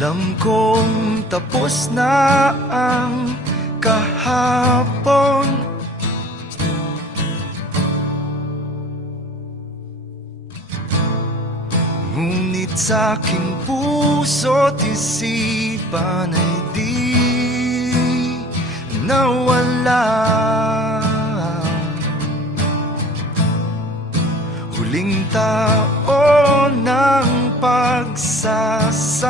Alam kong tapos na ang kahapon. Ngunit sa aking puso't isipan ay pagsasama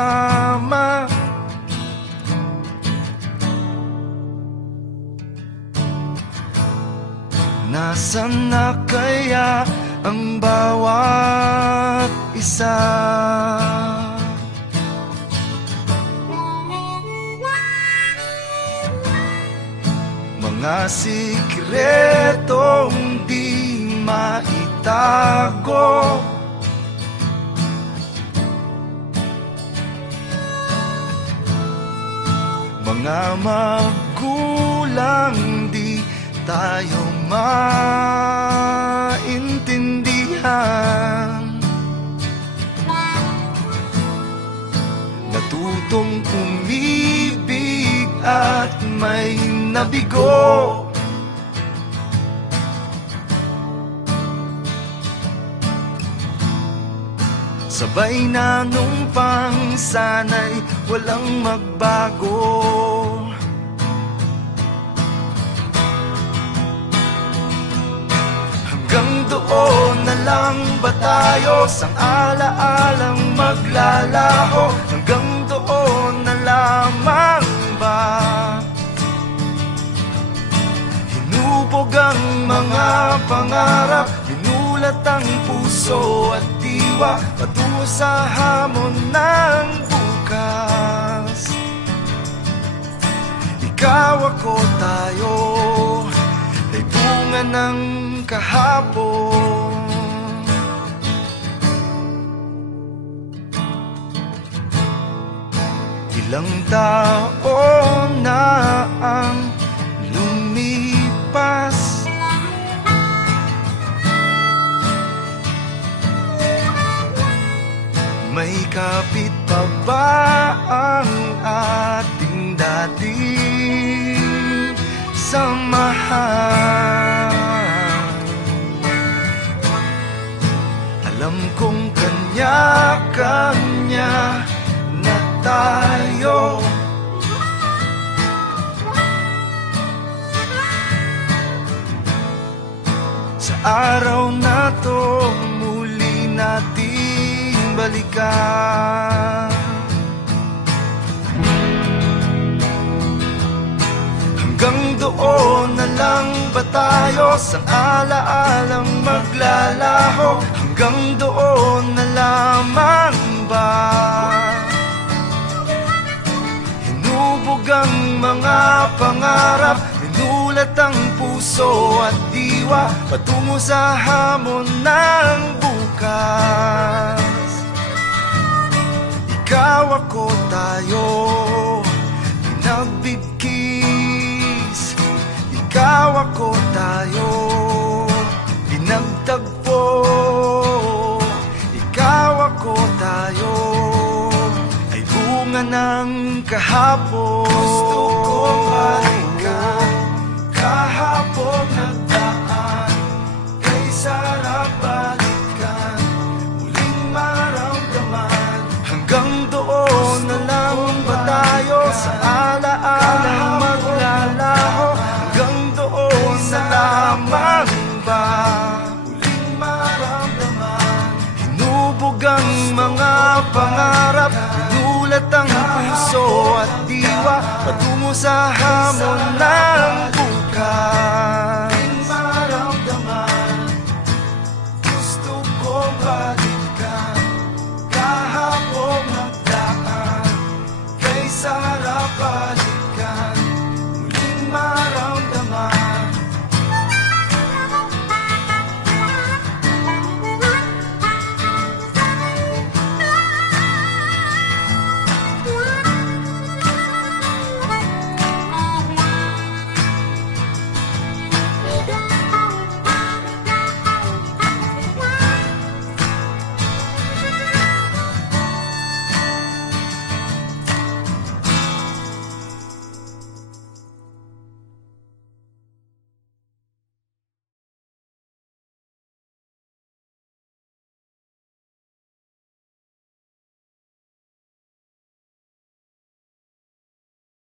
Nasaan na kaya ang bawat isa? Mga sikretong di maitago Mga magulang di tayo maintindihan. Natutong umibig at may nabigo Sabay na nung pang sana'y walang magbago. Hanggang doon na lang ba tayo? Sang alaalang maglalaho? Hanggang doon na lamang ba? Hinubog ang mga pangarap Hinulat ang puso at diwa Patungo sa hamon ng bukas. Ikaw ako tayo. Ay bunga ng kahapon. Ilang taon na May kapit pa ba ang ating dating samahan? Alam kong kanya-kanya na tayo Sa araw na to balikan. Hanggang doon na lang ba tayo Sa alaalang maglalaho? Hanggang doon na lamang ba? Hinubog ang mga pangarap Hinulat ang puso at diwa Patungo sa hamon ng bukas Ikaw ako tayo. Pinagbigkis. Ikaw ako tayo. Pinagtagpo. Ikaw ako tayo. Ay bunga ng kahapon. Gusto Patungo sa hamon ng bukas. Aking maramdaman Gusto ko ba